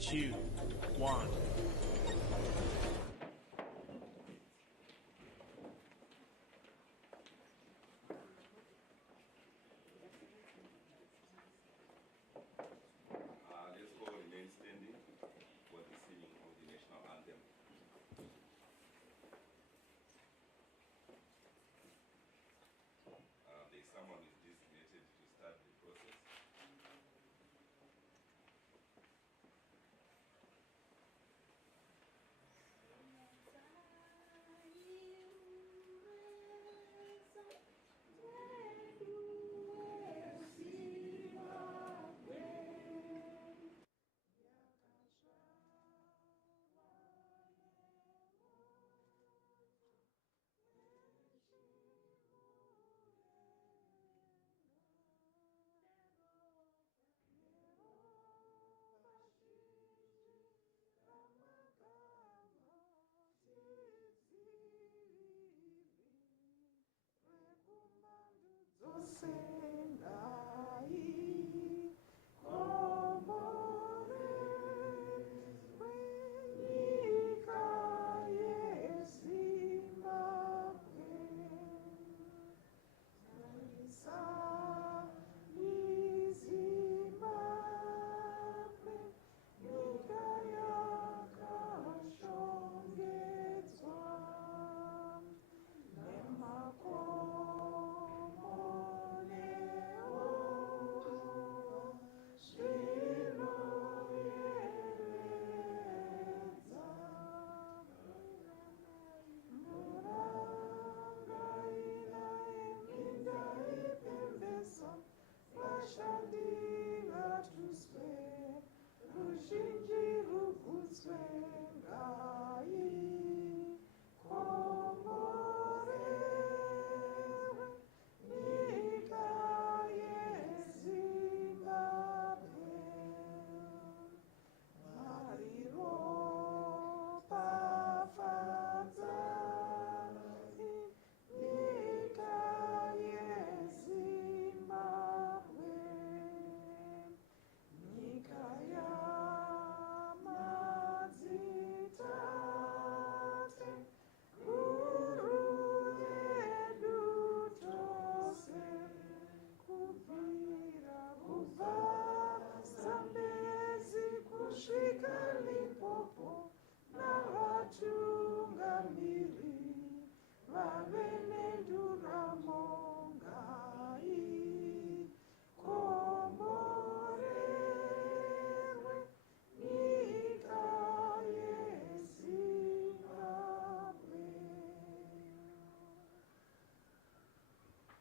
2, 1. Let's all remain standing for the singing of the national anthem. There's someone who is designated to start the process.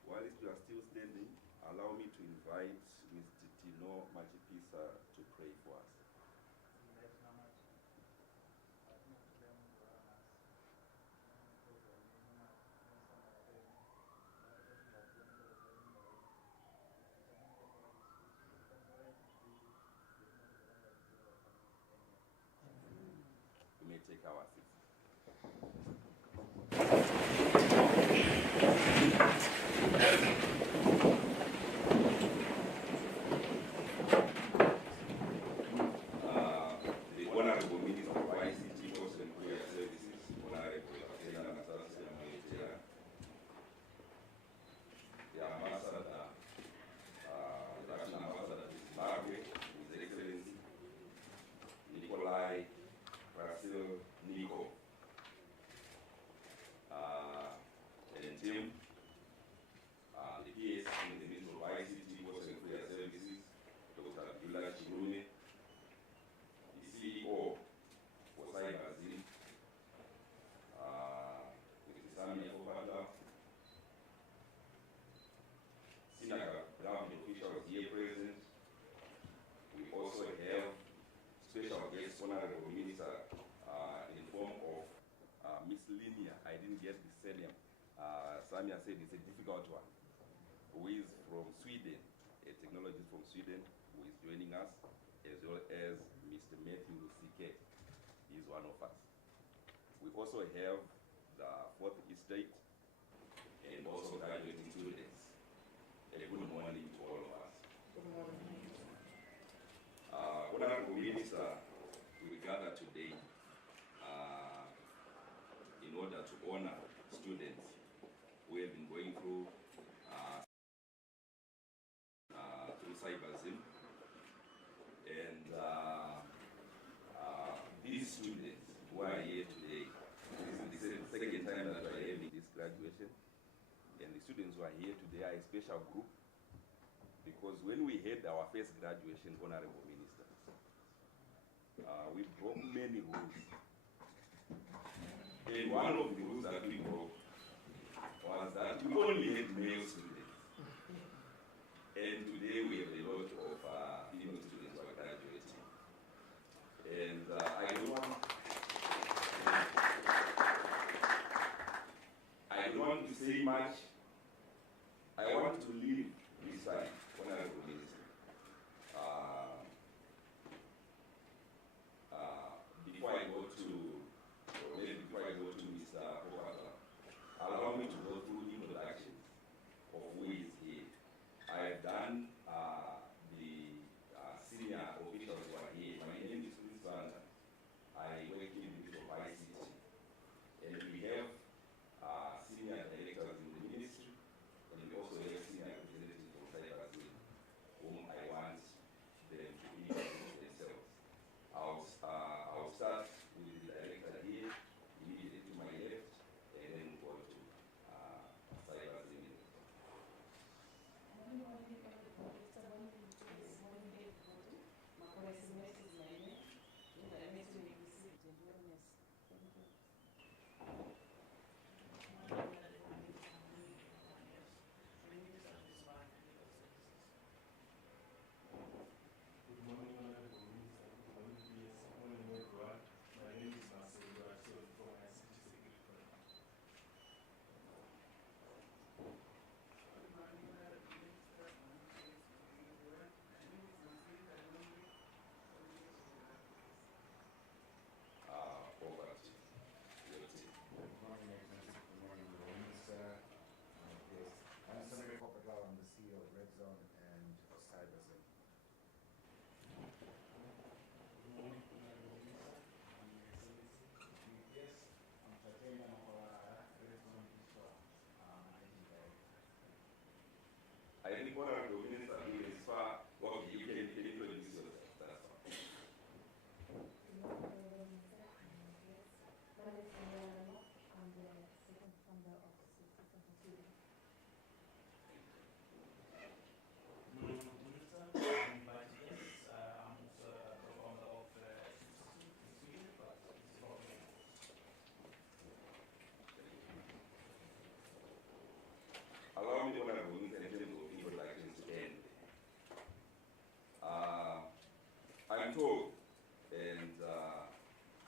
Whilst we are still standing, allow me to invite Mr. Tino Machipisa to pray for us. We may take our seats. The Honorable Minister of ICT, Post and Courier Services, Honorable Atena Natasa Mwetera, the Ambassador, the Russian Ambassador to Zimbabwe, His Excellency Nikolai Brazil Nico, and Tim, the PS in the Minister of ICT, Post and Courier Services, Dr. Abdullah Chirume, the CEO for Cyberzine, Mr. Samia Obata, senior government officials here present. We also have special guest Honorable Minister in form of Miss Linia. I didn't get the surname. Samia said it's a difficult one. Who is from Sweden, a technologist from Sweden, who is joining us, as well as Mr. Matthew C.K. He is one of us. We also have the Fourth Estate and also graduating students. A good morning to all of us. Honorable Minister, who are here today are a special group, because when we had our first graduation, Honorable Minister, we broke many rules. And one of the rules that we broke was that we only had male students. And today we have a lot of female students who are graduating. And I don't want to say much. I want to leave this time, Honorable Minister. Before I go to, or maybe before I go to Mr. Popata, allow me to go through introductions of who is here. I have done the senior officials who are here. My name is Chris Banda. I work in the Ministry of ICT. And we have senior directors in the ministry, and we also have senior representatives from CyberZine, whom I want them to introduce themselves. I'll start with the director here, immediately to my left, and then go to CyberZine. Good morning, Honorable Minister. Good morning, PS. Good morning, everyone. My name is Marcel Duarte from ICT Secretary. Good morning, Honorable Minister. My name is everyone. My name is Marcel Kalonji. Over to your team. Good morning, Excellency. Good morning, Minister. Yes, I'm Samir Popakal. I'm the CEO of Red Zone and CyberZone. Good morning, Honorable Minister. I'm Excellency PS. I'm Tatenda Makwara, Red Zone Digital IT Director. I think Honorable Minister, who is far, okay, you can introduce yourself. That's fine. My name is Mariana Mock. I'm the second founder of System Computing. Good morning, Minister. I'm Vice PS. I'm also the founder of Sweden, but it's for me. Allow me, Honorable Minister, in terms of introductions to end. I'm told, and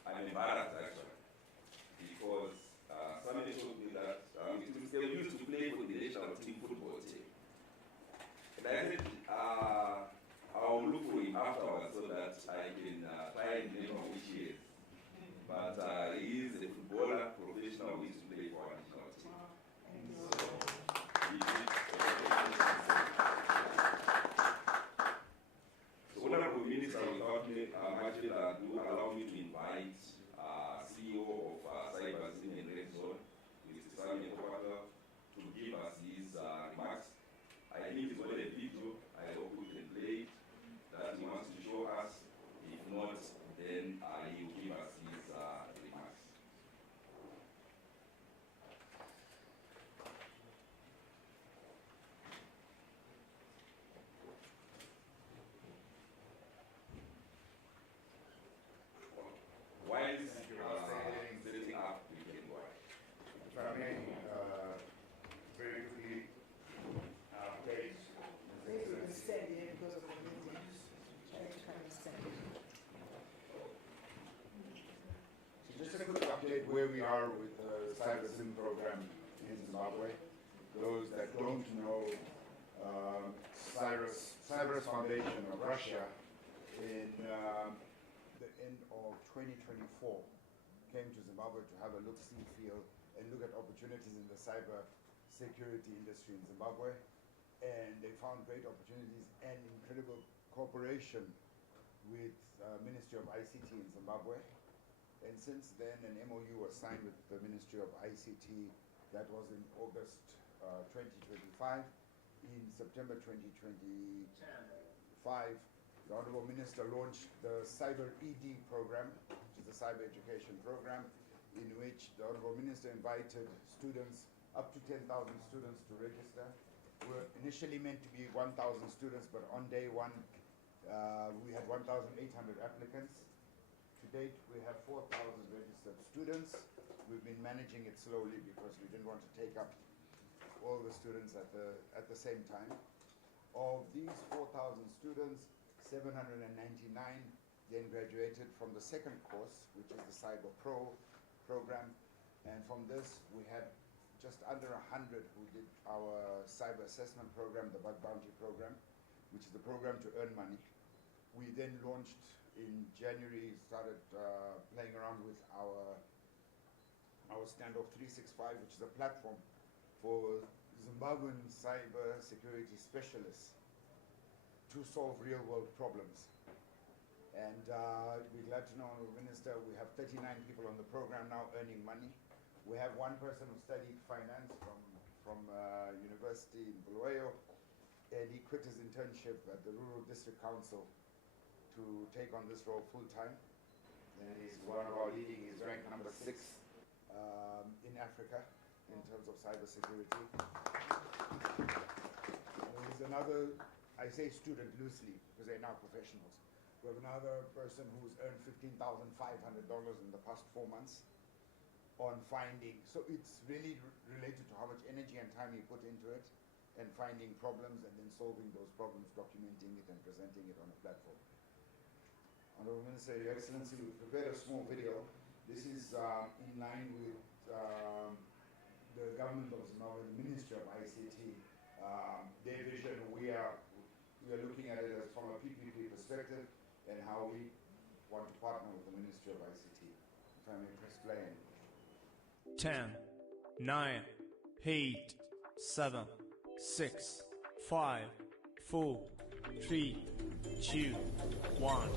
I'm embarrassed actually, because somebody told me that they used to play for the national team football team. And I said, I'll look for him afterwards so that I can try and remember which he is. But he is a footballer, professional, who used to play for our national team. So, so, Honorable Minister, without much further ado, allow me to invite CEO of CyberZine and Red Zone, Mr. Samir Popata, to give us his remarks. I think he's got a video, I hope we can play it, that he wants to show us. If not, then he will give us his remarks. While setting up, we can go ahead. If I may, very quickly update. Maybe we can stand here because of the meeting. Try to come and stand. So just a quick update where we are with the CyberZine program in Zimbabwe. Those that don't know, Cyrus Foundation of Russia in the end of 2024 came to Zimbabwe to have a look-see, feel, and look at opportunities in the cyber security industry in Zimbabwe. And they found great opportunities and incredible cooperation with Ministry of ICT in Zimbabwe. And since then, an MOU was signed with the Ministry of ICT. That was in August 2025. In September 2025, the Honorable Minister launched the Cyber ED program, which is a cyber education program, in which the Honorable Minister invited students up to 10,000 students to register. We're initially meant to be 1,000 students, but on day one, we had 1,800 applicants. To date, we have 4,000 registered students. We've been managing it slowly because we didn't want to take up all the students at the same time. Of these 4,000 students, 799 then graduated from the second course, which is the Cyber Pro program. And from this, we had just under 100 who did our cyber assessment program, the Bug Bounty program, which is the program to earn money. We then launched in January, started playing around with our Standoff 365, which is a platform for Zimbabwean cyber security specialists to solve real world problems. And we're glad to know, Minister, we have 39 people on the program now earning money. We have one person who studied finance from University in Bulawayo, and he quit his internship at the Rural District Council to take on this role full time. And he's one of our leading, he's ranked number 6 in Africa in terms of cybersecurity. There's another, I say student loosely because they're now professionals. We have another person who's earned $15,500 in the past 4 months on finding. So it's really related to how much energy and time you put into it and finding problems and then solving those problems, documenting it and presenting it on a platform. Honorable Minister, Your Excellency, we've prepared a small video. This is in line with the government of Zimbabwe, the Ministry of ICT. Their vision, we are looking at it as from a PPP perspective and how we want to partner with the Ministry of ICT. If I may press play. 10, 9, 8, 7, 6, 5, 4, 3, 2, 1.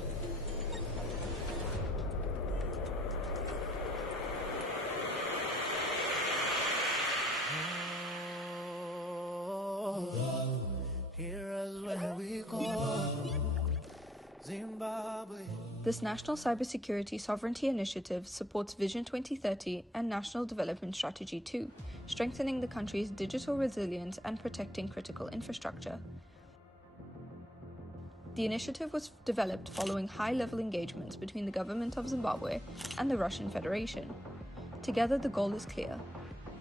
Here is where we go, Zimbabwe. This National Cybersecurity Sovereignty Initiative supports Vision 2030 and National Development Strategy 2, strengthening the country's digital resilience and protecting critical infrastructure. The initiative was developed following high-level engagements between the government of Zimbabwe and the Russian Federation. Together, the goal is clear: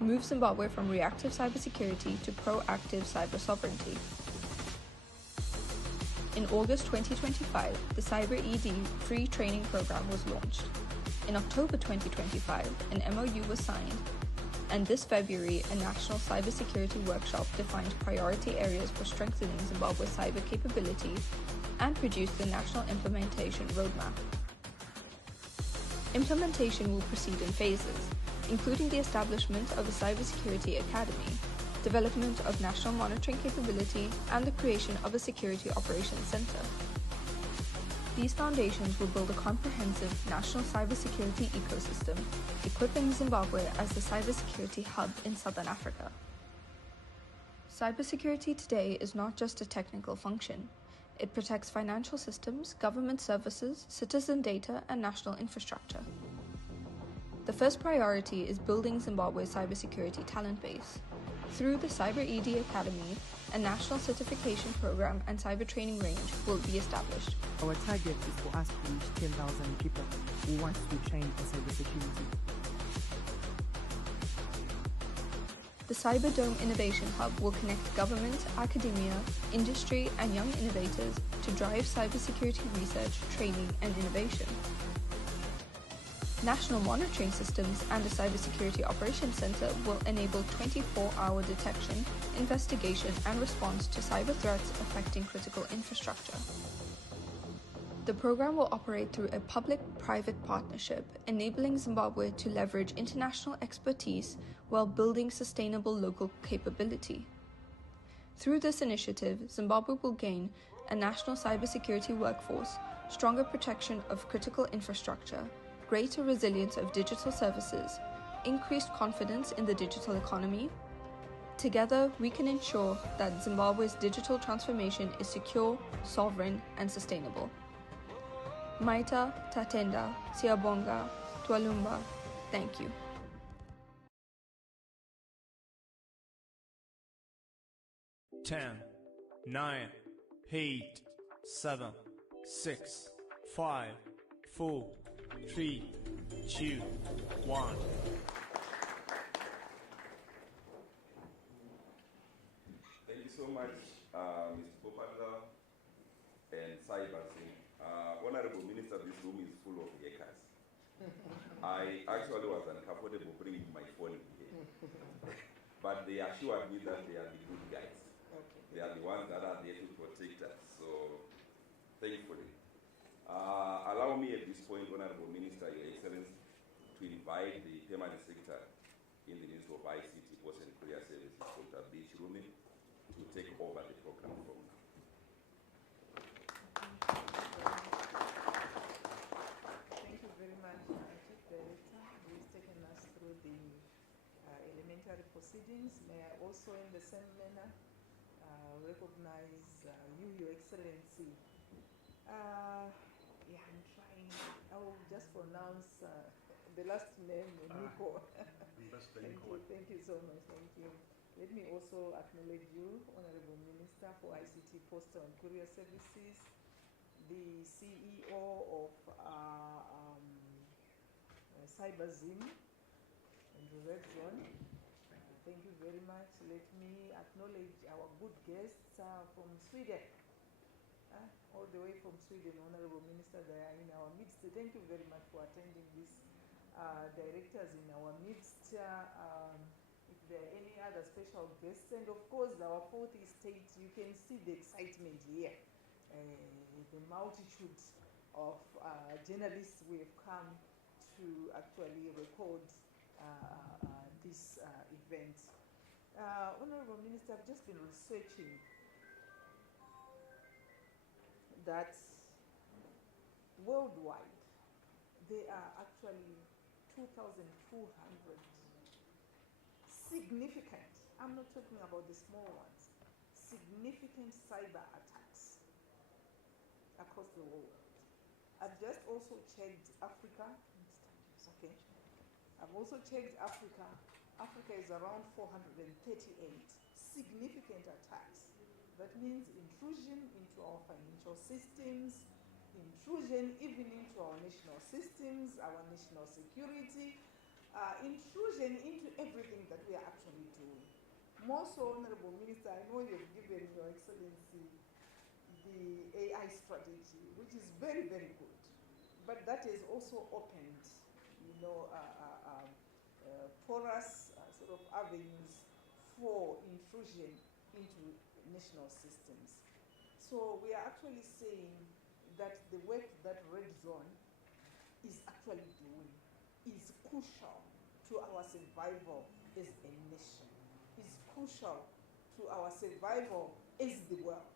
move Zimbabwe from reactive cybersecurity to proactive cyber sovereignty. In August 2025, the Cyber ED free training program was launched. In October 2025, an MOU was signed, and this February, a national cybersecurity workshop defined priority areas for strengthening Zimbabwe's cyber capability and produced the National Implementation Roadmap. Implementation will proceed in phases, including the establishment of a cybersecurity academy, development of national monitoring capability, and the creation of a security operations center. These foundations will build a comprehensive national cybersecurity ecosystem, equipping Zimbabwe as the cybersecurity hub in Southern Africa. Cybersecurity today is not just a technical function. It protects financial systems, government services, citizen data, and national infrastructure. The first priority is building Zimbabwe's cybersecurity talent base. Through the Cyber ED Academy, a national certification program and cyber training range will be established. Our target is for us to reach 10,000 people who want to train in cybersecurity. The Cyberdome Innovation Hub will connect government, academia, industry, and young innovators to drive cybersecurity research, training, and innovation. National monitoring systems and a cybersecurity operations center will enable 24-hour detection, investigation, and response to cyber threats affecting critical infrastructure. The program will operate through a public-private partnership, enabling Zimbabwe to leverage international expertise while building sustainable local capability. Through this initiative, Zimbabwe will gain a national cybersecurity workforce, stronger protection of critical infrastructure, greater resilience of digital services, increased confidence in the digital economy. Together, we can ensure that Zimbabwe's digital transformation is secure, sovereign, and sustainable. Maita, Tatenda, Siyabonga, Twalumba, thank you. 10, 9, 8, 7, 6, 5, 4, 3, 2, 1. Thank you so much, Mr. Popanda and Cybersing. Honorable Minister, this room is full of hackers. I actually was uncomfortable bringing my phone here. But they assured me that they are the good guys. Okay. They are the ones that are there to protect us. So, thankfully. Allow me at this point, Honorable Minister, Your Excellency, to invite the Permanent Secretary in the Ministry of ICT, Post and Courier Services, Dr. Beach Rumi, to take over the program from now. Thank you very much, Chief Director, who has taken us through the elementary proceedings. May I also, in the same manner, recognize you, Your Excellency. Yeah, I'm trying. I will just pronounce the last name, Nico. Thank you so much. Thank you. Let me also acknowledge you, Honorable Minister for ICT, Postal and Courier Services, the CEO of Cyberzim and the Red Zone. Thank you very much. Let me acknowledge our good guests from Sweden. All the way from Sweden, Honorable Minister, they are in our midst. Thank you very much for attending this. Directors in our midst. If there are any other special guests, and of course our fourth estate, you can see the excitement here. The multitude of journalists we have come to actually record this event. Honorable Minister, I've just been researching that worldwide there are actually 2,200 significant, I'm not talking about the small ones, significant cyber attacks across the world. I've just also checked Africa. Okay. I've also checked Africa. Africa is around 438 significant attacks. That means intrusion into our financial systems, intrusion even into our national systems, our national security, intrusion into everything that we are actually doing. More so, Honorable Minister, I know you've given Your Excellency the AI strategy, which is very, very good. But that has also opened, porous sort of avenues for intrusion into national systems. So we are actually saying that the work that Red Zone is actually doing is crucial to our survival as a nation, is crucial to our survival as the world.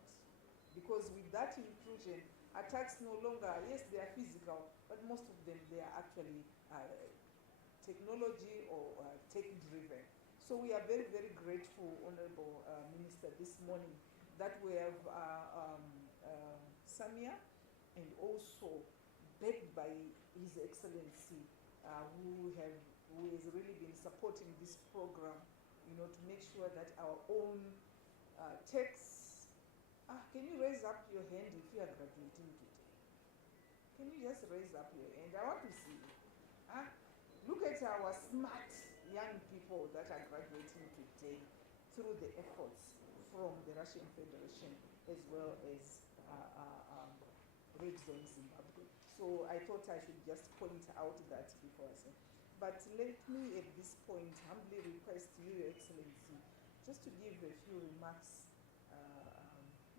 Because with that intrusion, attacks no longer, yes, they are physical, but most of them, they are actually technology or tech-driven. So we are very, very grateful, Honorable Minister, this morning that we have Samia, and also backed by His Excellency, who has really been supporting this program, to make sure that our own techs. Can you raise up your hand if you are graduating today? Can you just raise up your hand? I want to see you. Look at our smart young people that are graduating today through the efforts from the Russian Federation as well as Red Zone Zimbabwe. So I thought I should just point out that before I say. But let me at this point humbly request you, Your Excellency, just to give a few remarks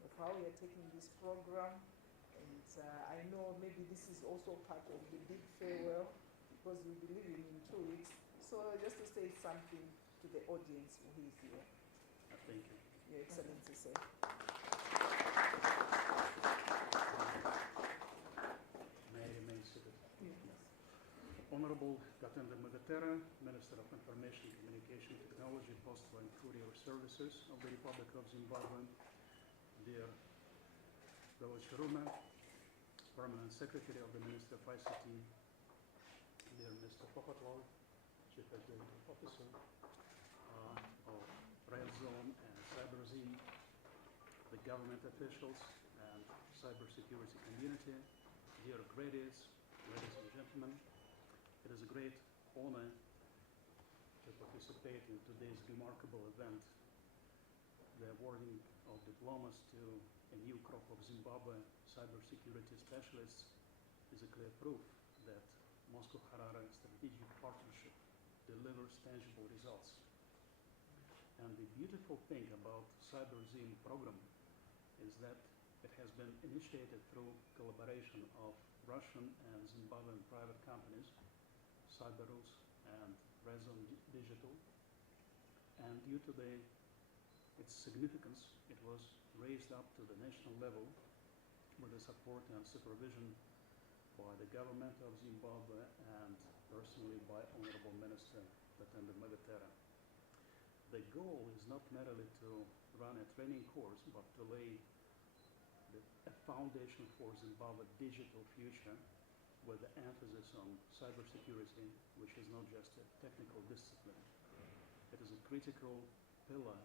of how we are taking this program. And I know maybe this is also part of the big farewell, because we'll be leaving in 2 weeks. So just to say something to the audience who is here. Thank you. Your Excellency, sir. May I remain seated? Yes. Honorable Katenda Mugatera, Minister of Information, Communication Technology, Postal and Courier Services of the Republic of Zimbabwe, dear Village Ruma, Permanent Secretary of the Ministry of ICT, dear Mr. Popatwal, Chief Executive Officer of Red Zone and Cyberzim, the government officials and cybersecurity community, dear graduates, ladies and gentlemen, it is a great honor to participate in today's remarkable event. The awarding of diplomas to a new crop of Zimbabwe cybersecurity specialists is a clear proof that Moscow-Harare strategic partnership delivers tangible results. And the beautiful thing about CyberZim program is that it has been initiated through collaboration of Russian and Zimbabwean private companies, Cyberus and Rezon Digital. And due to its significance, it was raised up to the national level with the support and supervision by the government of Zimbabwe and personally by Honorable Minister Tatenda Magatera. The goal is not merely to run a training course, but to lay a foundation for Zimbabwe's digital future with the emphasis on cybersecurity, which is not just a technical discipline. It is a critical pillar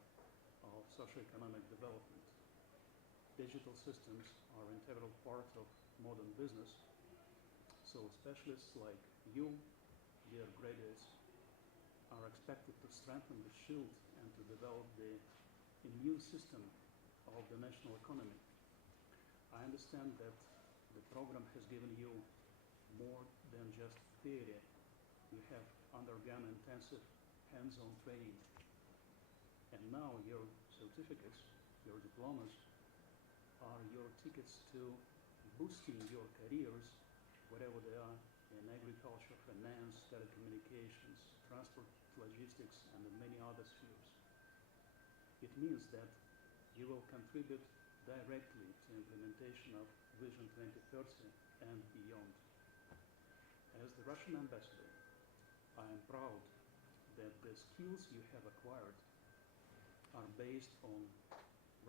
of socioeconomic development. Digital systems are an integral part of modern business, so specialists like you, dear graduates, are expected to strengthen the shield and to develop the immune system of the national economy. I understand that the program has given you more than just theory. You have undergone intensive hands-on training. And now your certificates, your diplomas, are your tickets to boosting your careers wherever they are in agriculture, finance, telecommunications, transport, logistics, and in many other spheres. It means that you will contribute directly to implementation of Vision 2030 and beyond. As the Russian ambassador, I am proud that the skills you have acquired are based on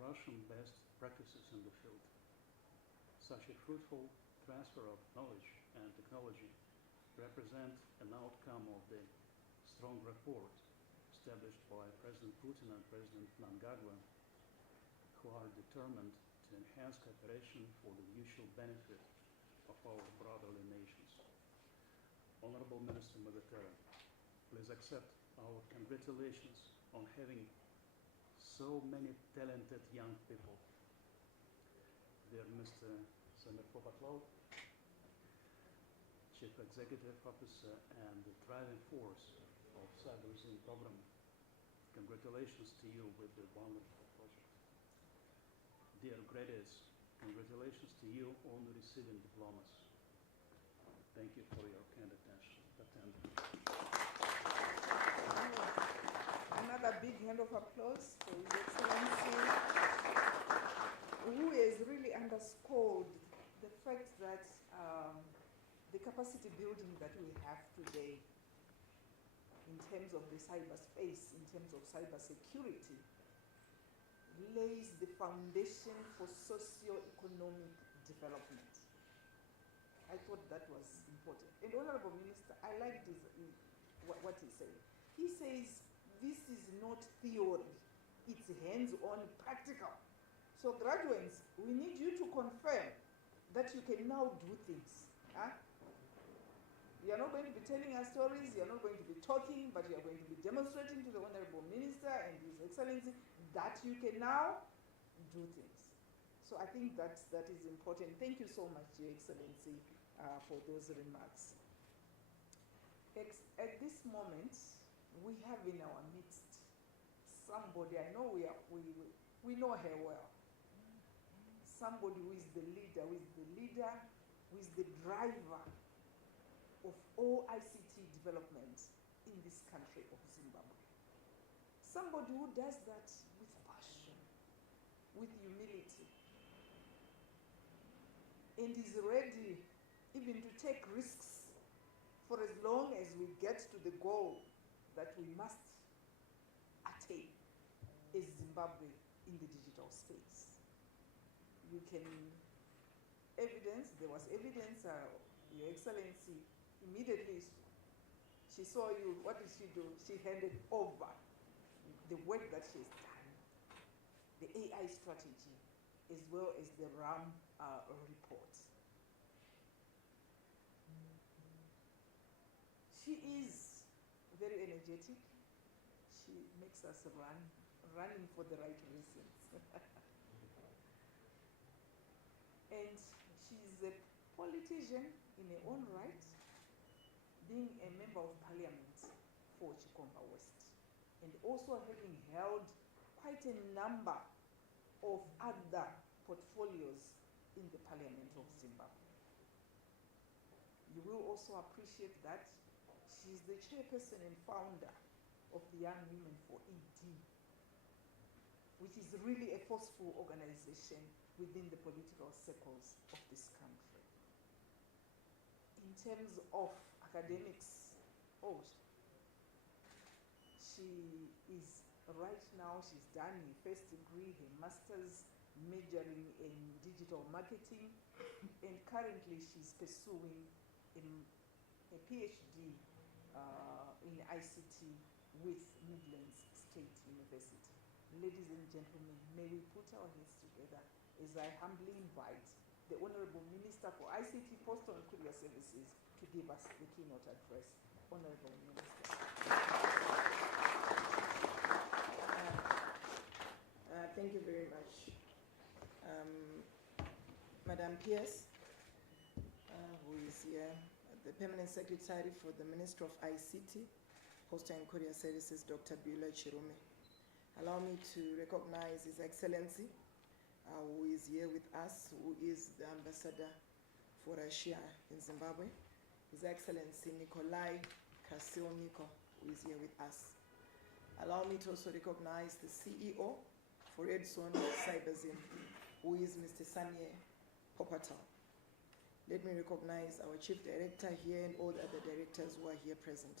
Russian best practices in the field. Such a fruitful transfer of knowledge and technology represent an outcome of the strong rapport established by President Putin and President Mnangagwa, who are determined to enhance cooperation for the mutual benefit of our brotherly nations. Honorable Minister Magatera, please accept our congratulations on having so many talented young people. Dear Mr. Samir Popatlov, Chief Executive Officer and the driving force of CyberZim program, congratulations to you with the wonderful project. Dear graduates, congratulations to you on receiving diplomas. Thank you for your kind attention. Another big hand of applause for His Excellency, who has really underscored the fact that the capacity building that we have today in terms of the cyberspace, in terms of cybersecurity, lays the foundation for socio-economic development. I thought that was important. And Honorable Minister, I liked what he said. He says this is not theory, it's hands-on practical. So graduates, we need you to confirm that you can now do things. Huh? You're not going to be telling us stories, you're not going to be talking, but you're going to be demonstrating to the Honorable Minister and His Excellency that you can now do things. So I think that is important. Thank you so much, Your Excellency, for those remarks. At this moment, we have in our midst somebody, I know we know her well, somebody who is the leader, who is the driver of all ICT development in this country of Zimbabwe. Somebody who does that with passion, with humility, and is ready even to take risks for as long as we get to the goal that we must attain as Zimbabwe in the digital space. You can there was evidence, Your Excellency, immediately she saw you, what did she do? She handed over the work that she's done, the AI strategy, as well as the RAM report. She is very energetic. She makes us running for the right reasons. And she's a politician in her own right, being a member of parliament for Chikomba West, and also having held quite a number of other portfolios in the Parliament of Zimbabwe. You will also appreciate that she's the chairperson and founder of the Young Women for ED, which is really a forceful organization within the political circles of this country. In terms of academics, she is right now, she's done her first degree, her master's, majoring in digital marketing, and currently she's pursuing a PhD in ICT with Midlands State University. Ladies and gentlemen, may we put our hands together as I humbly invite the Honorable Minister for ICT, Postal and Courier Services to give us the keynote address. Honorable Minister. Thank you very much. Madam Pierce, who is here, the Permanent Secretary for the Minister of ICT, Postal and Courier Services, Dr. Beulah Chirume. Allow me to recognize His Excellency, who is here with us, who is the Ambassador for Russia in Zimbabwe, His Excellency Nikolai Kasilniko, who is here with us. Allow me to also recognize the CEO for Edson Cyberzim, who is Mr. Samye Popatal. Let me recognize our Chief Director here and all the other directors who are here present.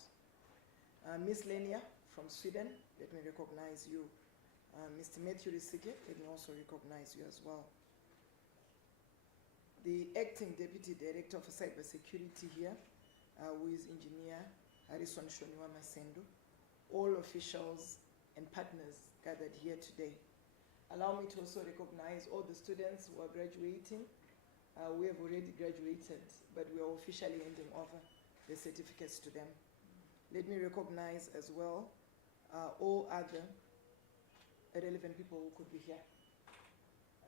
Ms. Lenia from Sweden, let me recognize you. Mr. Matthew Risike, let me also recognize you as well. The Acting Deputy Director for Cybersecurity here, who is Engineer Harrison Shoniwa Masendo, all officials and partners gathered here today. Allow me to also recognize all the students who are graduating. We have already graduated, but we are officially handing over the certificates to them. Let me recognize as well all other relevant people who could be here,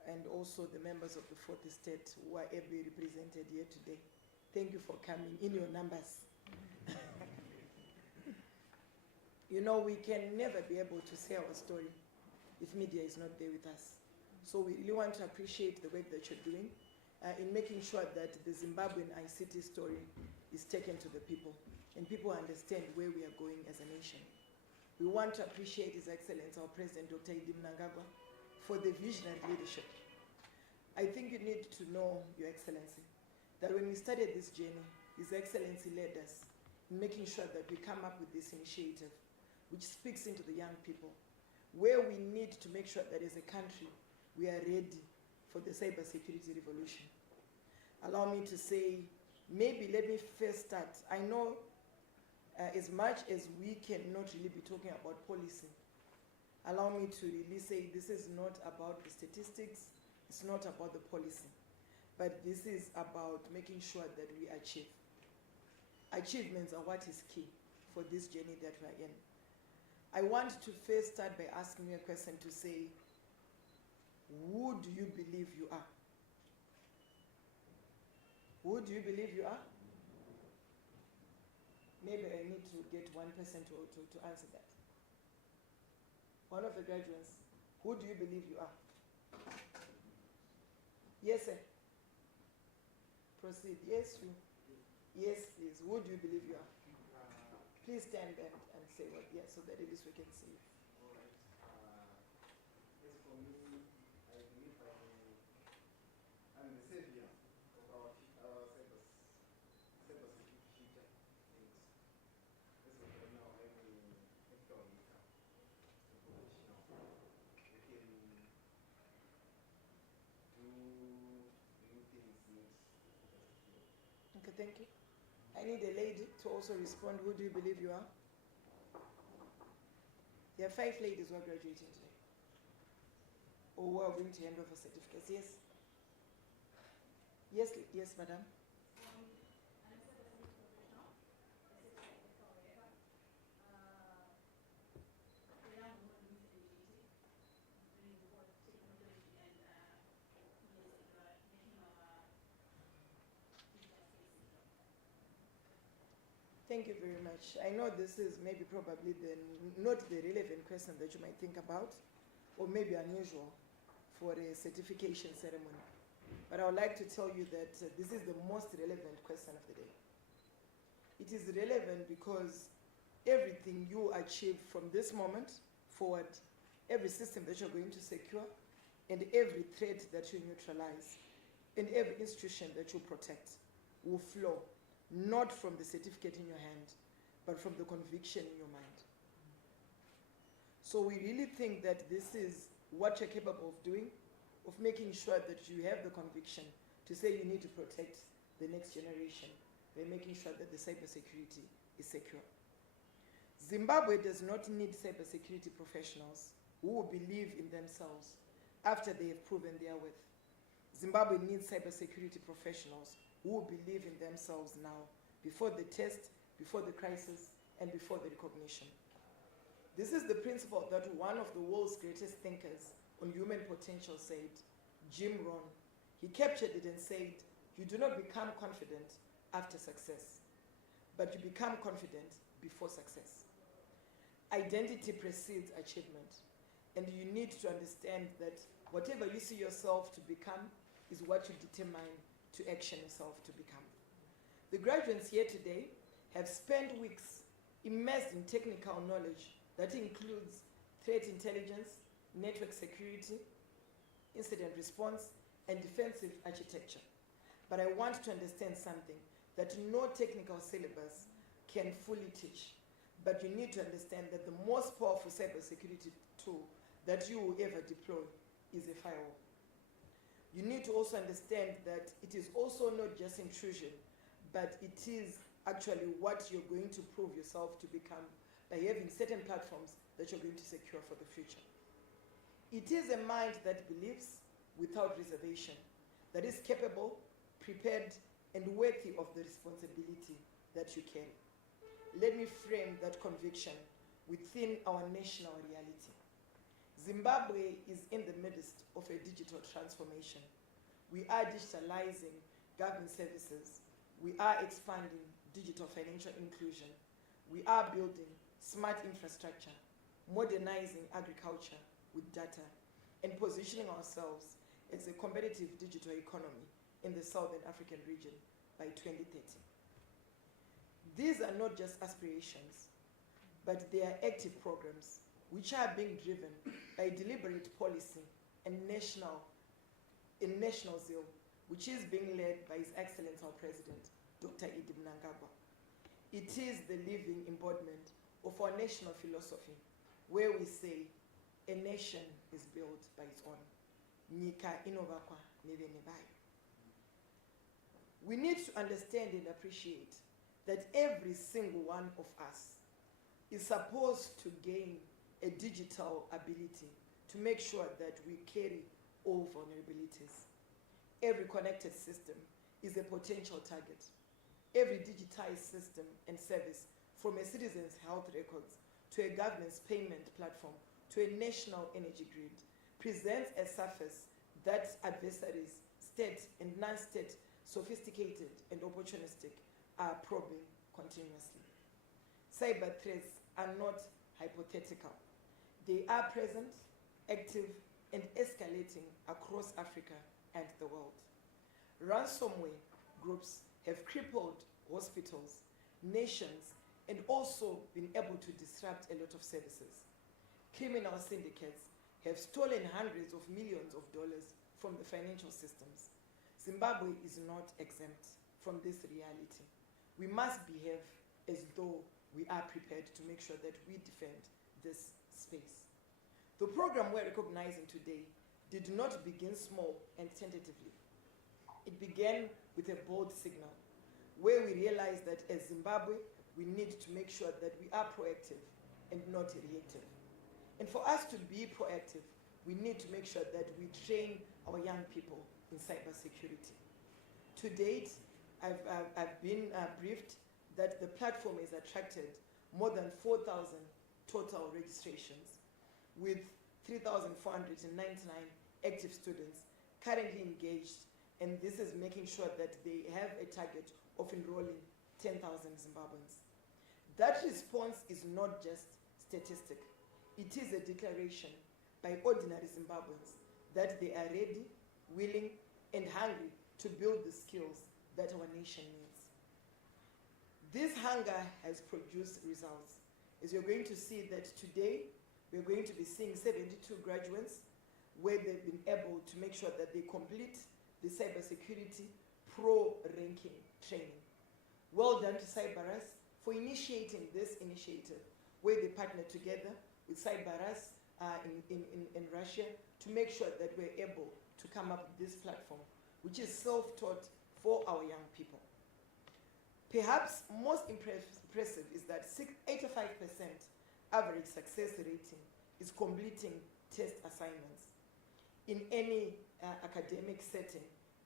and also the members of the Fourth Estate who are ably represented here today. Thank you for coming in your numbers. You know, we can never be able to say our story if media is not there with us. So we really want to appreciate the work that you're doing in making sure that the Zimbabwean ICT story is taken to the people and people understand where we are going as a nation. We want to appreciate His Excellency, our President, Dr. Idi Mnangagwa, for the vision and leadership. I think you need to know, Your Excellency, that when we started this journey, His Excellency led us in making sure that we come up with this initiative which speaks into the young people, where we need to make sure that as a country we are ready for the cybersecurity revolution. Allow me to say, maybe let me first start. I know as much as we cannot really be talking about policy, allow me to really say this is not about the statistics, it's not about the policy, but this is about making sure that we achieve. Achievements are what is key for this journey that we're in. I want to first start by asking you a question to say, who do you believe you are? Who do you believe you are? Maybe I need to get one person to answer that. One of the graduates, who do you believe you are? Yes, sir. Proceed. Yes, you. Yes, please. Who do you believe you are? Please stand and say what, yes, so that at least we can see you. All right. As for me, I believe I'm the savior of our cybersecurity future. As of right now, I'm a technical leader, a professional. We can do new things next. Okay, thank you. I need a lady to also respond. Who do you believe you are? There are 5 ladies who are graduating today. or who are going to hand over certificates. Yes? Yes, yes, madam. Thank you very much. I know this is maybe probably not the relevant question that you might think about, or maybe unusual for a certification ceremony. But I would like to tell you that this is the most relevant question of the day. It is relevant because everything you achieve from this moment forward, every system that you're going to secure, and every threat that you neutralize, and every institution that you protect will flow not from the certificate in your hand, but from the conviction in your mind. So we really think that this is what you're capable of doing, of making sure that you have the conviction to say you need to protect the next generation by making sure that the cybersecurity is secure. Zimbabwe does not need cybersecurity professionals who will believe in themselves after they have proven their worth. Zimbabwe needs cybersecurity professionals who will believe in themselves now, before the test, before the crisis, and before the recognition. This is the principle that one of the world's greatest thinkers on human potential said, Jim Rohn. He captured it and said, you do not become confident after success, but you become confident before success. Identity precedes achievement, and you need to understand that whatever you see yourself to become is what you determine to action yourself to become. The graduates here today have spent weeks immersed in technical knowledge that includes threat intelligence, network security, incident response, and defensive architecture. But I want to understand something that no technical syllabus can fully teach. But you need to understand that the most powerful cybersecurity tool that you will ever deploy is a firewall. You need to also understand that it is also not just intrusion, but it is actually what you're going to prove yourself to become by having certain platforms that you're going to secure for the future. It is a mind that believes without reservation, that is capable, prepared, and worthy of the responsibility that you carry. Let me frame that conviction within our national reality. Zimbabwe is in the midst of a digital transformation. We are digitalizing government services. We are expanding digital financial inclusion. We are building smart infrastructure, modernizing agriculture with data, and positioning ourselves as a competitive digital economy in the Southern African region by 2030. These are not just aspirations, but they are active programs which are being driven by deliberate policy and national zeal, which is being led by His Excellency our President, Dr. Idi Mnangagwa. It is the living embodiment of our national philosophy, where we say, a nation is built by its own. Nyika inovakwa nevene vayo. We need to understand and appreciate that every single one of us is supposed to gain a digital ability to make sure that we carry all vulnerabilities. Every connected system is a potential target. Every digitized system and service, from a citizen's health records to a government's payment platform to a national energy grid, presents a surface that adversaries, state and non-state, sophisticated and opportunistic, are probing continuously. Cyber threats are not hypothetical. They are present, active, and escalating across Africa and the world. Ransomware groups have crippled hospitals, nations, and also been able to disrupt a lot of services. Criminal syndicates have stolen hundreds of millions of dollars from the financial systems. Zimbabwe is not exempt from this reality. We must behave as though we are prepared to make sure that we defend this space. The program we're recognizing today did not begin small and tentatively. It began with a bold signal, where we realized that as Zimbabwe, we need to make sure that we are proactive and not reactive. And for us to be proactive, we need to make sure that we train our young people in cybersecurity. To date, I've been briefed that the platform has attracted more than 4,000 total registrations, with 3,499 active students currently engaged, and this is making sure that they have a target of enrolling 10,000 Zimbabweans. That response is not just statistic. It is a declaration by ordinary Zimbabweans that they are ready, willing, and hungry to build the skills that our nation needs. This hunger has produced results. As you're going to see that today, we're going to be seeing 72 graduates where they've been able to make sure that they complete the cybersecurity pro ranking training. Well done to Cyberus for initiating this initiative where they partnered together with Cyberus in Russia to make sure that we're able to come up with this platform, which is self-taught for our young people. Perhaps most impressive is that 85% average success rating is completing test assignments. In any academic setting,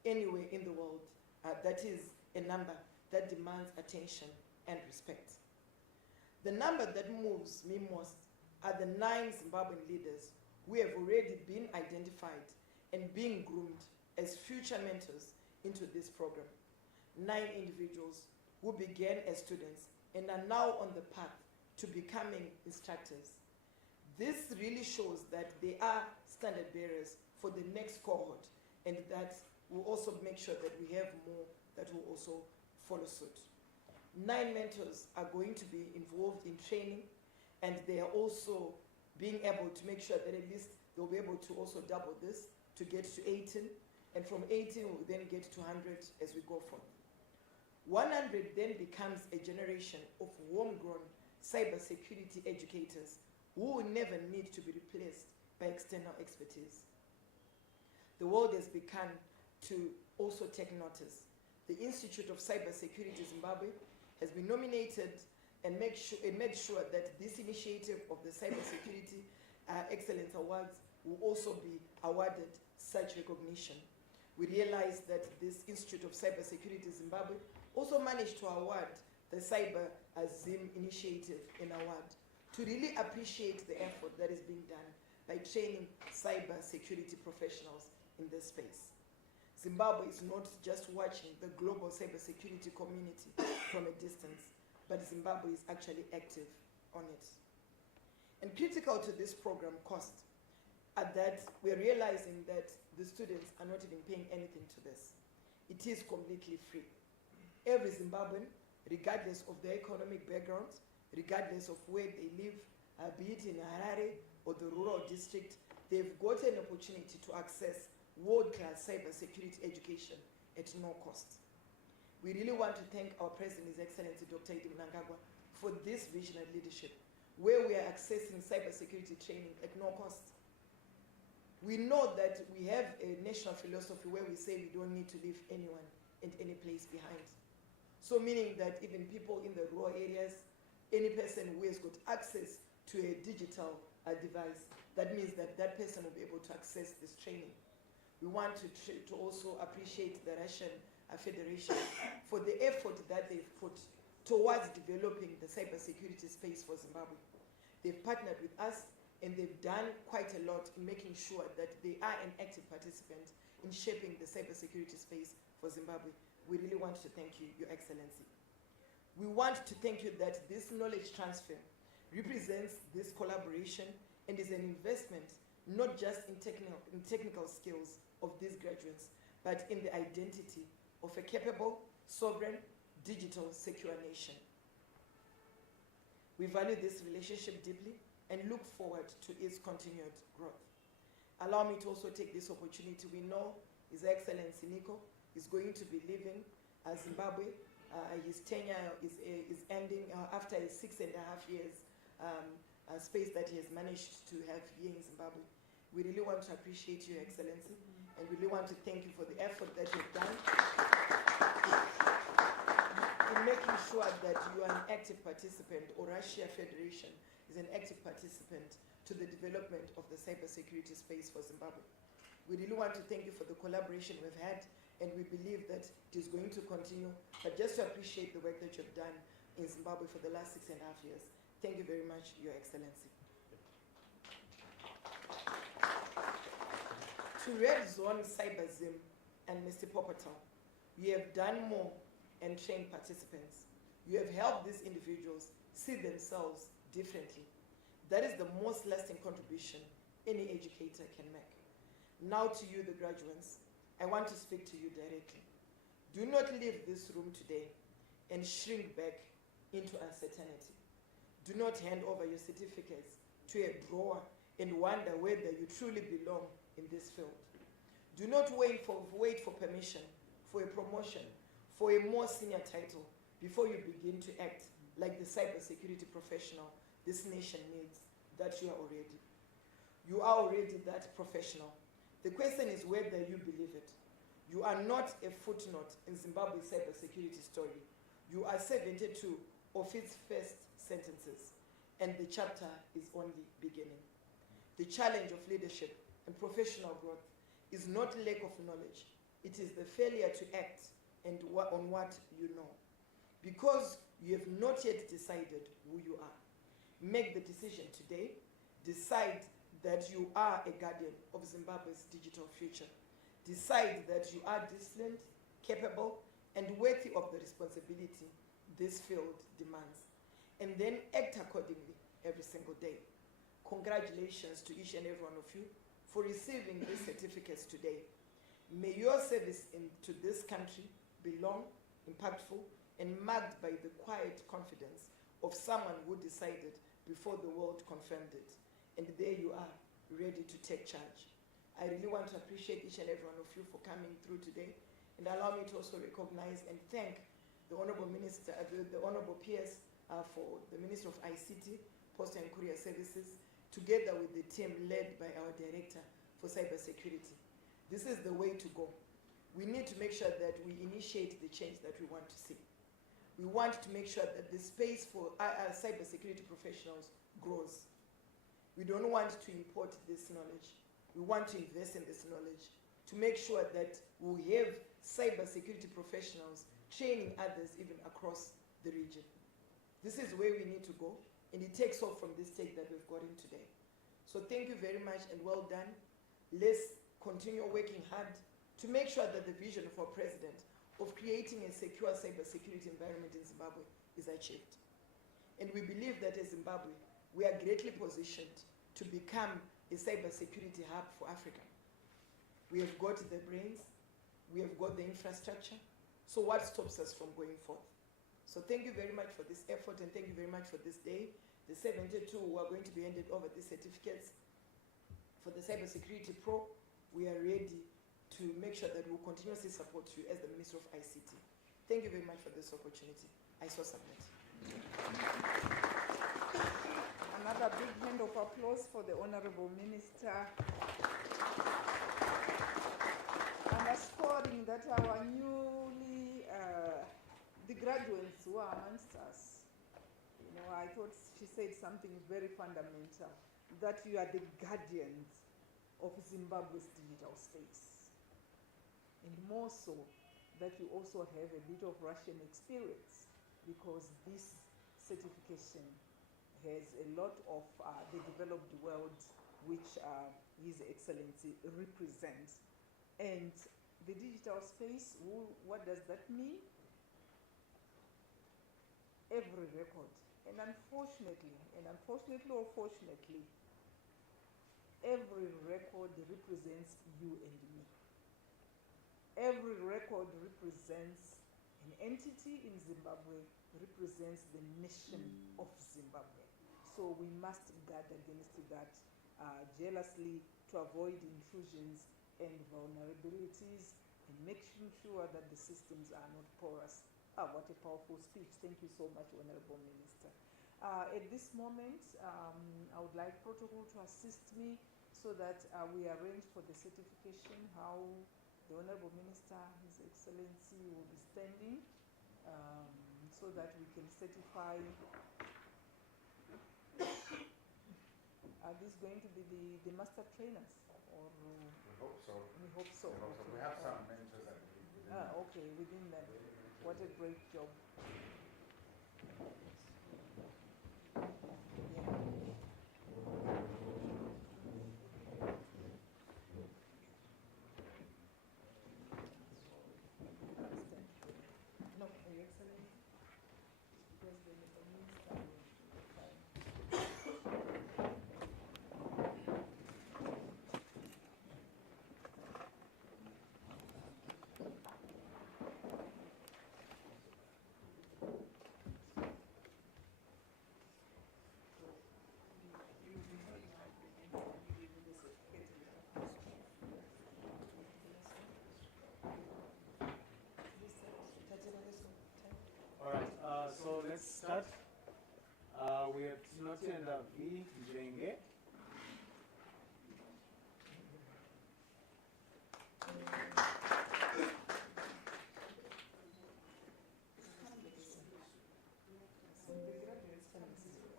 anywhere in the world, that is a number that demands attention and respect. The number that moves me most are the 9 Zimbabwean leaders who have already been identified and being groomed as future mentors into this program. 9 individuals who began as students and are now on the path to becoming instructors. This really shows that they are standard bearers for the next cohort, and that will also make sure that we have more that will also follow suit. 9 mentors are going to be involved in training, and they are also being able to make sure that at least they'll be able to also double this to get to 18, and from 18 we'll then get to 100 as we go forth. 100 then becomes a generation of homegrown cybersecurity educators who will never need to be replaced by external expertise. The world has begun to also take notice. The Institute of Cybersecurity Zimbabwe has been nominated and made sure that this initiative of the Cybersecurity Excellence Awards will also be awarded such recognition. We realize that this Institute of Cybersecurity Zimbabwe also managed to award the Cyber Zim Initiative an award to really appreciate the effort that is being done by training cyber security professionals in this space. Zimbabwe is not just watching the global cybersecurity community from a distance, but Zimbabwe is actually active on it. And critical to this program cost are that we're realizing that the students are not even paying anything to this. It is completely free. Every Zimbabwean, regardless of their economic background, regardless of where they live, be it in Harare or the rural district, they've got an opportunity to access world-class cybersecurity education at no cost. We really want to thank our President, His Excellency Dr. Idi Mnangagwa, for this visionary leadership, where we are accessing cybersecurity training at no cost. We know that we have a national philosophy where we say we don't need to leave anyone and any place behind. So meaning that even people in the rural areas, any person who has got access to a digital device, that means that that person will be able to access this training. We want to also appreciate the Russian Federation for the effort that they've put towards developing the cybersecurity space for Zimbabwe. They've partnered with us, and they've done quite a lot in making sure that they are an active participant in shaping the cybersecurity space for Zimbabwe. We really want to thank you, Your Excellency. We want to thank you that this knowledge transfer represents this collaboration and is an investment not just in technical skills of these graduates, but in the identity of a capable, sovereign, digital, secure nation. We value this relationship deeply and look forward to its continued growth. Allow me to also take this opportunity. We know His Excellency Nico is going to be leaving Zimbabwe. His tenure is ending after his 6.5 years space that he has managed to have here in Zimbabwe. We really want to appreciate you, Your Excellency, and we really want to thank you for the effort that you've done in making sure that you are an active participant, or Russia Federation is an active participant to to the development of the cybersecurity space for Zimbabwe. We really want to thank you for the collaboration we've had, and we believe that it is going to continue, but just to appreciate the work that you've done in Zimbabwe for the last 6.5 years. Thank you very much, Your Excellency. To Red Zone CyberZim and Mr. Popatel, you have done more and trained participants. You have helped these individuals see themselves differently. That is the most lasting contribution any educator can make. Now to you, the graduates, I want to speak to you directly. Do not leave this room today and shrink back into uncertainty. Do not hand over your certificates to a drawer and wonder whether you truly belong in this field. Do not wait for permission, for a promotion, for a more senior title before you begin to act like the cybersecurity professional this nation needs, that you are already. You are already that professional. The question is whether you believe it. You are not a footnote in Zimbabwe's cybersecurity story. You are 72 of its first sentences, and the chapter is only beginning. The challenge of leadership and professional growth is not lack of knowledge. It is the failure to act and on what you know. Because you have not yet decided who you are. Make the decision today. Decide that you are a guardian of Zimbabwe's digital future. Decide that you are disciplined, capable, and worthy of the responsibility this field demands. And then act accordingly every single day. Congratulations to each and every one of you for receiving these certificates today. May your service to this country be long, impactful, and marked by the quiet confidence of someone who decided before the world confirmed it. And there you are, ready to take charge. I really want to appreciate each and every one of you for coming through today, and allow me to also recognize and thank the Honorable Minister, the Honorable PS for the Minister of ICT, Post and Courier Services, together with the team led by our Director for Cybersecurity. This is the way to go. We need to make sure that we initiate the change that we want to see. We want to make sure that the space for our cybersecurity professionals grows. We don't want to import this knowledge. We want to invest in this knowledge to make sure that we have cybersecurity professionals training others even across the region. This is where we need to go, and it takes off from this state that we've got in today. So thank you very much and well done. Let's continue working hard to make sure that the vision of our president of creating a secure cybersecurity environment in Zimbabwe is achieved. And we believe that as Zimbabwe, we are greatly positioned to become a cybersecurity hub for Africa. We have got the brains, we have got the infrastructure, so what stops us from going forth? So thank you very much for this effort, and thank you very much for this day. The 72 who are going to be handed over these certificates for the Cybersecurity Pro, we are ready to make sure that we'll continuously support you as the Minister of ICT. Thank you very much for this opportunity. I so submit. Another big hand of applause for the Honorable Minister, underscoring that our the graduates who are amongst us, I thought she said something very fundamental, that you are the guardians of Zimbabwe's digital space. And more so, that you also have a bit of Russian experience, because this certification has a lot of the developed world which His Excellency represents. And the digital space, what does that mean? Every record. And unfortunately or fortunately, every record represents you and me. Every record represents an entity in Zimbabwe, represents the nation of Zimbabwe. So we must guard against that jealously to avoid intrusions and vulnerabilities, and making sure that the systems are not porous. What a powerful speech. Thank you so much, Honorable Minister. At this moment, I would like protocol to assist me so that we arrange for the certification, how the Honorable Minister, His Excellency, will be standing, so that we can certify Are these going to be the master trainers? Or We hope so. we hope so. We hope so. Okay. We have some mentors that we within Okay, within them. What a great job. No, Your Excellency, because the minister will time. All right, so let's start. We have Tinotenda V. Jenge.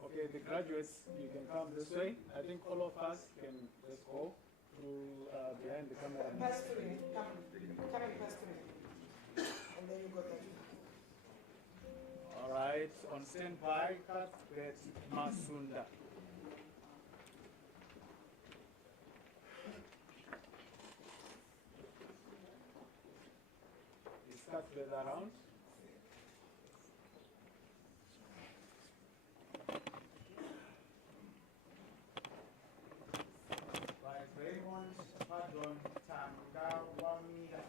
Okay, the graduates, you can come this way. I think all of us can just go through behind the camera. Pass through. Come and pass through. And then you go there. All right, on standby, Cuthbert Masunda. Is Cuthbert around? Right, Raymond Pardon Tangawamira.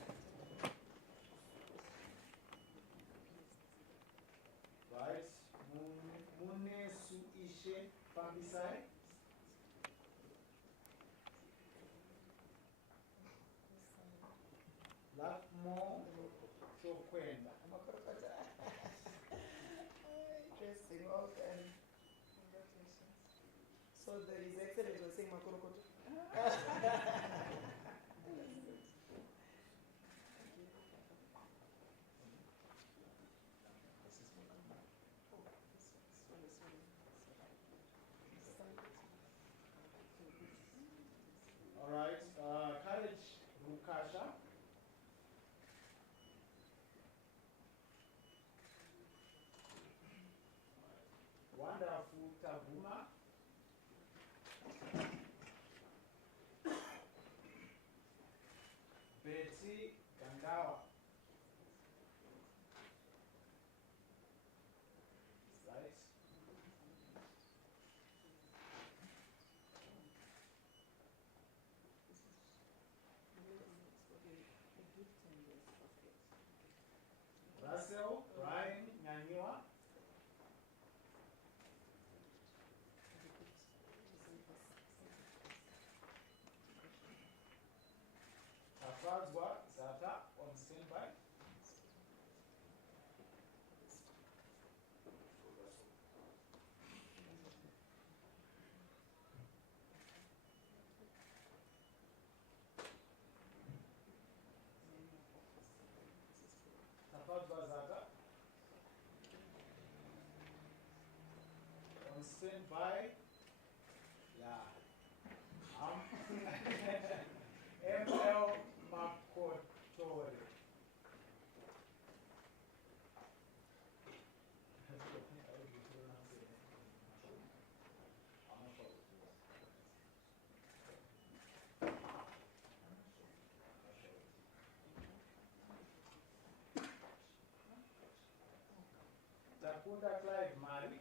Right, Munesu Ishe Fambisai. Lakmo Chokwenda. Interesting. Okay. Congratulations. So the His Excellency was saying Makorokoto? All right, Courage Rukasha. Wonderful Tabuma. Betty Gandawa. Right. Russell Ryan Nyanyua. Tafazwa Zata on standby. Tafazwa Zata on standby. Yeah. ML Makotore. Takunda Clive Mari.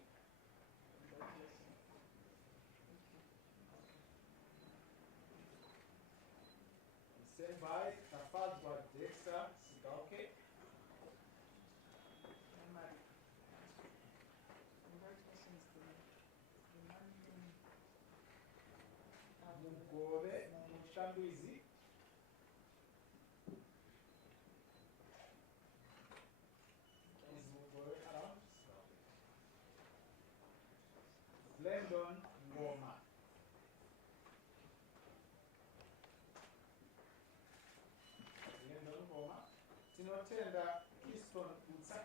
Stand by, Tafazwa Dexter Sigauke. Congratulations to the man Mugobe Mushambizi. Is Mugobe around? Glendon Ngoma. Glendon Ngoma. Tinotenda Keystone Utsa.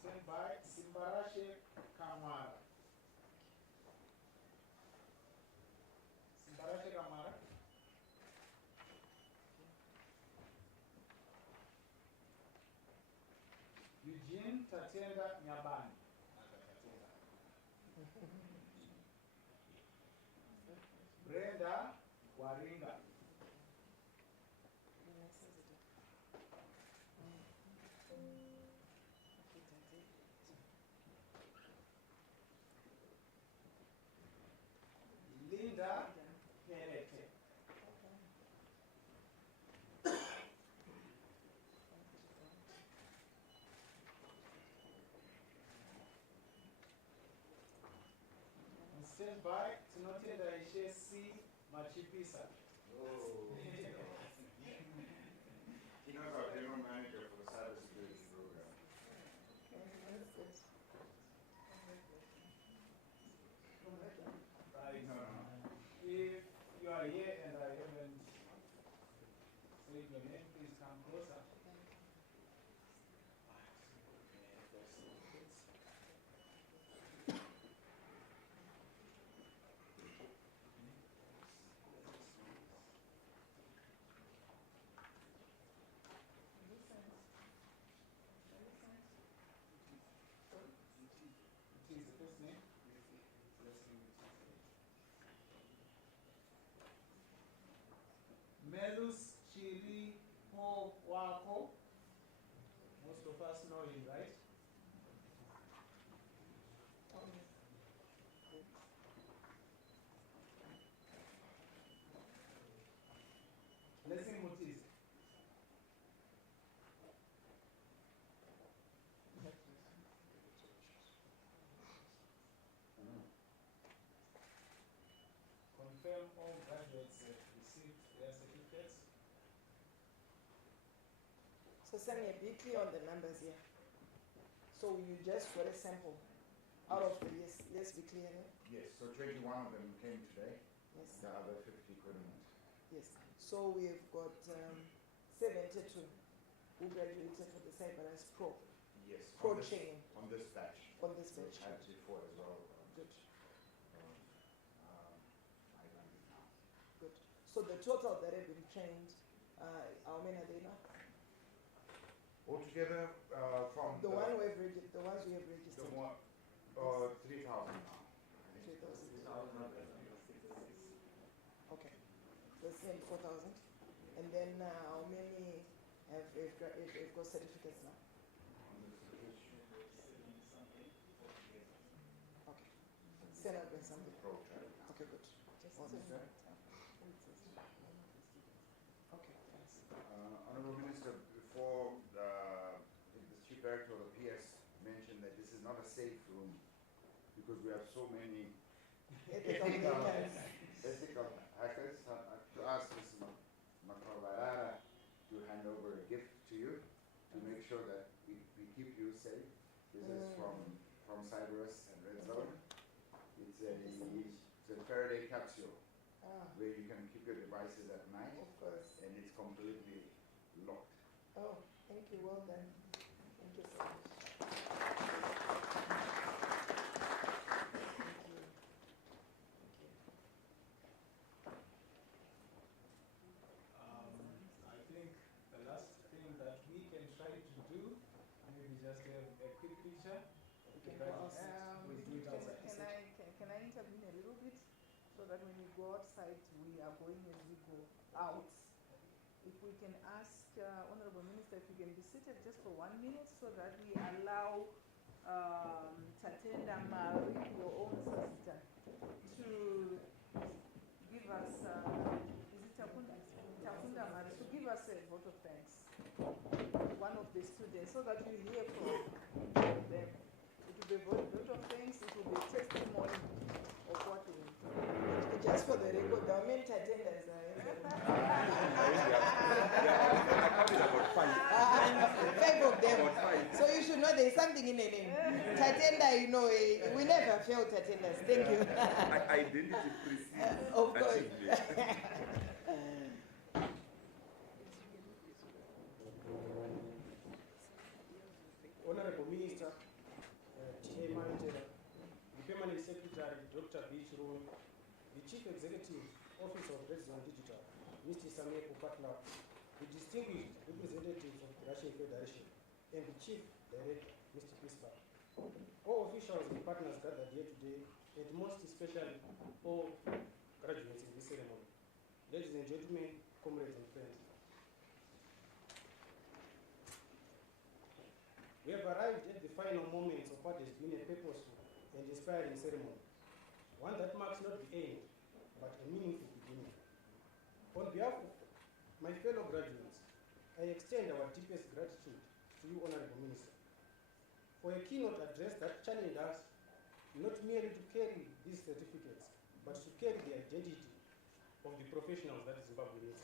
Stand by, Simba Eugene Tatenda Nyabani. Brenda Waringa. Linda Kerete. On standby, Tinotenda Ishesi Machipisa. He knows our general manager for the cybersecurity program. Right. If you are here and I haven't said your name, please come closer. It is the first name. Melus Chiri Ho Wako. Most of us know him, right? Blessing Mutiz. Confirm all graduates have received their certificates. So send me a bit clear on the numbers here. So you just got a sample out of the, let's be clear here. Yes, so 21 of them came today. Yes. The other 50 couldn't. Yes. So we've got 72 who graduated for the Cyberus Pro. Yes. Pro on this- training. On this batch. On this batch. I had before as well. Good. I run it now. Good. So the total that have been trained, how many are they now? Altogether, from The one who have the ones who have registered. the one, 3,000 now. 3,000. Okay. The same 4,000. And then how many have got certificates now? Okay. 700 and something. Pro training. Okay, good. Awesome. Okay, thanks. Honorable Minister, before the Chief Director of the PS mentioned that this is not a safe room because we have so many ethical hackers. To ask Mr. Makavarara to hand over a gift to you to make sure that we keep you safe. This is from Cyberus and Red Zone. It's a Faraday capsule where you can keep your devices at night. Of course. And it's completely locked. Oh, thank you. Well done. Thank you so much. I think the last thing that we can try to do, maybe just have a quick picture. Can I intervene a little bit so that when we go outside, we are going and we go out. If we can ask Honorable Minister if you can be seated just for 1 minute so that we allow Tatenda Mari, your own sister, to give us, is it Takunda? Takunda Mari, to give us a vote of thanks. One of the students, so that you hear from them. It will be a vote of thanks, it will be a testimony of what we will do. Just for the record, the main attenders are five of them. So you should know there's something in the name. Tatenda, you know, we never fail Tatendas. Thank you. Identity precedes Of course. achievement. Honorable Minister, T.A. Manager, the Permanent Secretary, Dr. B. Chirun, the Chief Executive Officer of Red Zone Digital, Mr. Samir Kupatla, the distinguished representatives of the Russian Federation, and the Chief Director, Mr. Pisbar. All officials and partners gathered here today, and most especially all graduates in this ceremony. Ladies and gentlemen, comrades and friends. We have arrived at the final moments of what has been a purposeful and inspiring ceremony, one that marks not the end, but a meaningful beginning. On behalf of my fellow graduates, I extend our deepest gratitude to you, Honorable Minister, for a keynote address that challenged us not merely to carry these certificates, but to carry the identity of the professionals that Zimbabwe needs.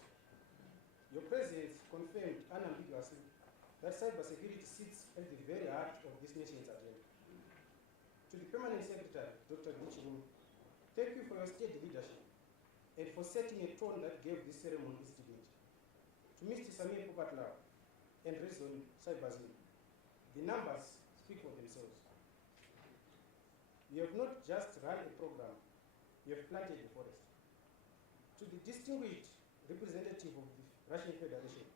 Your presence confirmed unambiguously that cybersecurity sits at the very heart of this nation's agenda. To the Permanent Secretary, Dr. Guchirumi, thank you for your steady leadership and for setting a tone that gave this ceremony its dignity. To Mr. Samir Popatlao and Rezon Cyberzine, the numbers speak for themselves. You have not just run a program, you have planted a forest. To the distinguished representative of the Russian Federation,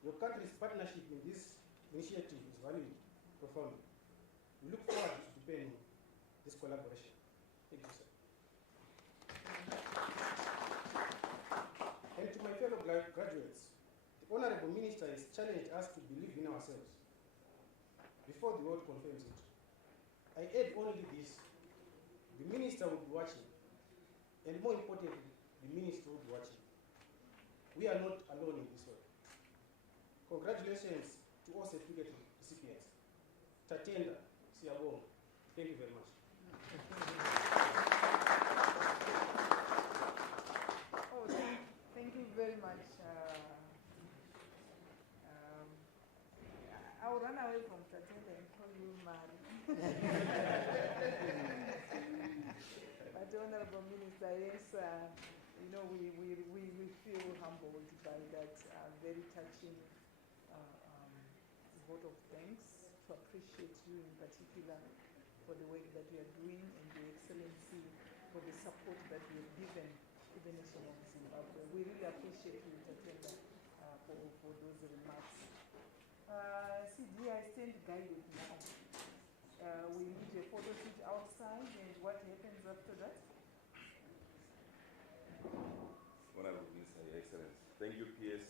your country's partnership in this initiative is valued profoundly. We look forward to deepening this collaboration. Thank you, sir. And to my fellow graduates, the Honorable Minister has challenged us to believe in ourselves before the world confirms it. I add only this: the Minister will be watching, and more importantly, the Minister will be watching. We are not alone in this world. Congratulations to all certificate recipients. Tatenda, Siyabonga. Thank you very much. Oh, thank you very much. I'll run away from Tatenda and call you Mari. But Honorable Minister, yes, you know, we feel humbled by that very touching vote of thanks, to appreciate you in particular for the work that you are doing and your excellency for the support that you have given to the nation of Zimbabwe. We really appreciate you, Tatenda, for those remarks. CD, I stand guided now. We need a photo shoot outside, and what happens after that? Honorable Minister, Your Excellency. Thank you, PS.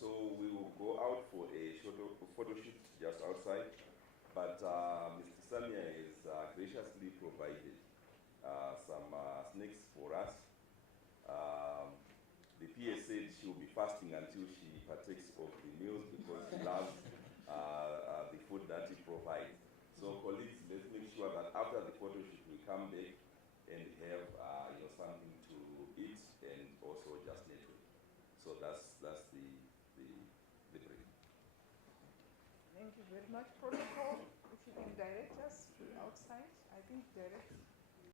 So we will go out for a short photo shoot just outside, but Mr. Samia has graciously provided some snacks for us. The PS said she will be fasting until she partakes of the meals because she loves the food that he provides. So colleagues, let's make sure that after the photo shoot we come back and have something to eat and also just network. So that's the brief. Thank you very much. Protocol, if you can direct us to outside, I think direct.